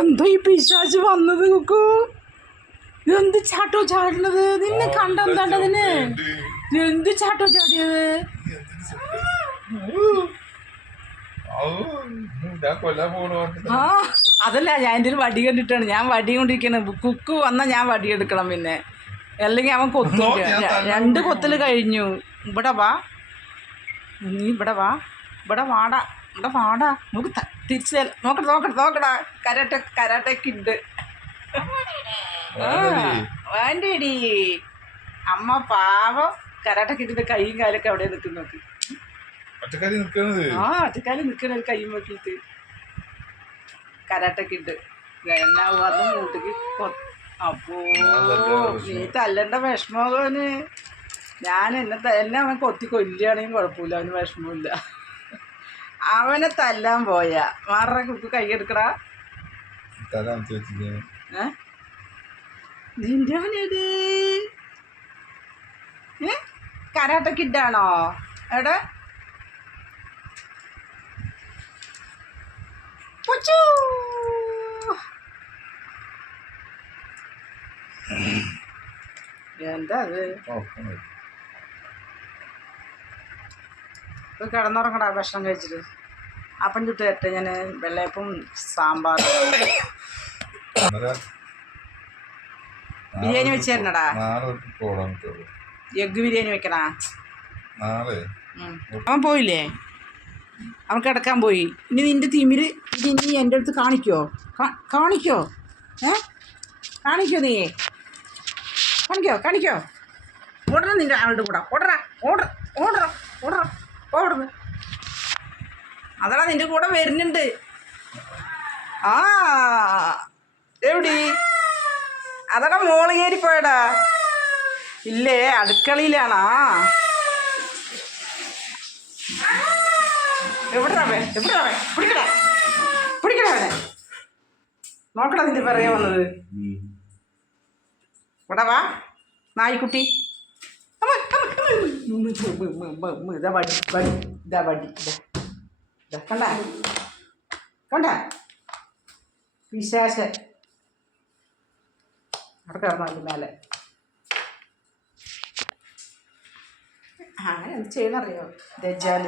എന്താ ഈ പിശാച്ച് വന്നത് കുക്കു എന്ത് ചാട്ടോ ചാടുന്നത് നിന്നെ കണ്ടെന്താണ്ടതിന് എന്ത് ചാട്ടോ ചാടിയത്? ആ അതല്ല ഞാൻ എന്റെ ഒരു വടി കണ്ടിട്ടാണ്. ഞാൻ വടി കൊണ്ടിരിക്കണം. കുക്ക് വന്നാൽ ഞാൻ വടി എടുക്കണം പിന്നെ. അല്ലെങ്കിൽ അവൻ തന്നെ രണ്ട് കൊത്തൽ കഴിഞ്ഞു. ഇവിടെ വാ. നീ ഇവിടെ വാ. ഇവിടെ വാടാ. ഇവിടെ പാടാ നമുക്ക് തിരിച്ചു നോക്കട്ടെ നോക്കട്ടെ നോക്കടാ കരാട്ട കരാട്ടൊക്കെ ഉണ്ട് വേണ്ടേടി. അമ്മ പാവം കരാട്ടൊക്കെ ഇട്ടിട്ട് കൈയും കാലൊക്കെ അവിടെ നിൽക്കുന്നു നോക്ക്. ആ ഒറ്റക്കാലി നിൽക്കണ ഒരു കൈ നോക്കിയിട്ട്. കരാട്ടൊക്കെ ഉണ്ട് എന്നാ വന്ന് മൂട്ടിക്ക് അപ്പോ നീ തല്ലണ്ട വിഷമോന് ഞാൻ എന്നെ എന്നെ അവൻ കൊത്തി കൊല്ലുകയാണെങ്കിൽ കുഴപ്പമില്ല അവന് വിഷമമില്ല. അവനെ തല്ലാൻ പോയ. മാറ കുക്ക് കൈയെടുക്കടാ നിന്റെ അവനേത് കരാട്ട കിഡാണോ? എവിടെ? പുച്ചു. എന്താ അത്? ഇപ്പൊ കിടന്നുറങ്ങടാ ഭക്ഷണം കഴിച്ചിട്ട്. അപ്പം ചുട്ട് തരട്ടെ ഞാൻ വെള്ളയപ്പം സാമ്പാർ. ബിരിയാണി വെച്ച് തരണടാ എഗ് ബിരിയാണി വെക്കണാ? അവൻ പോയില്ലേ? അവൻ കിടക്കാൻ പോയി. ഇനി നിന്റെ തിമിര് ഇത് നീ എന്റെ അടുത്ത് കാണിക്കോ? കാണിക്കോ? ഏ? കാണിക്കോ നീ? കാണിക്കോ കാണിക്കോ? ഓടണം നിന്റെ ആളുടെ കൂടെ. ഓടറ ഓട ഓടറ അതാ നിന്റെ കൂടെ വരുന്നുണ്ട്. ആ എവിടെ? അതാ മോൾ കയറി പോയടാ. ഇല്ലേ അടുക്കളയിലാണാ. എവിടാ അവൻ? എവിടാ അവൻ? പിടിക്കടാ. പിടിക്കടാ അവനെ. നോക്കടാ നിന്റെ പറയാൻ വന്നത്. ഇവിടെ വാ നായിക്കുട്ടി. ഇതാ വടി ഇതാ വടി ഇതാ. കണ്ട? കണ്ട? പിശാശ അവിടെ അങ്ങനെ എന്ത് ചെയ്യണറിയോ ദജാൽ.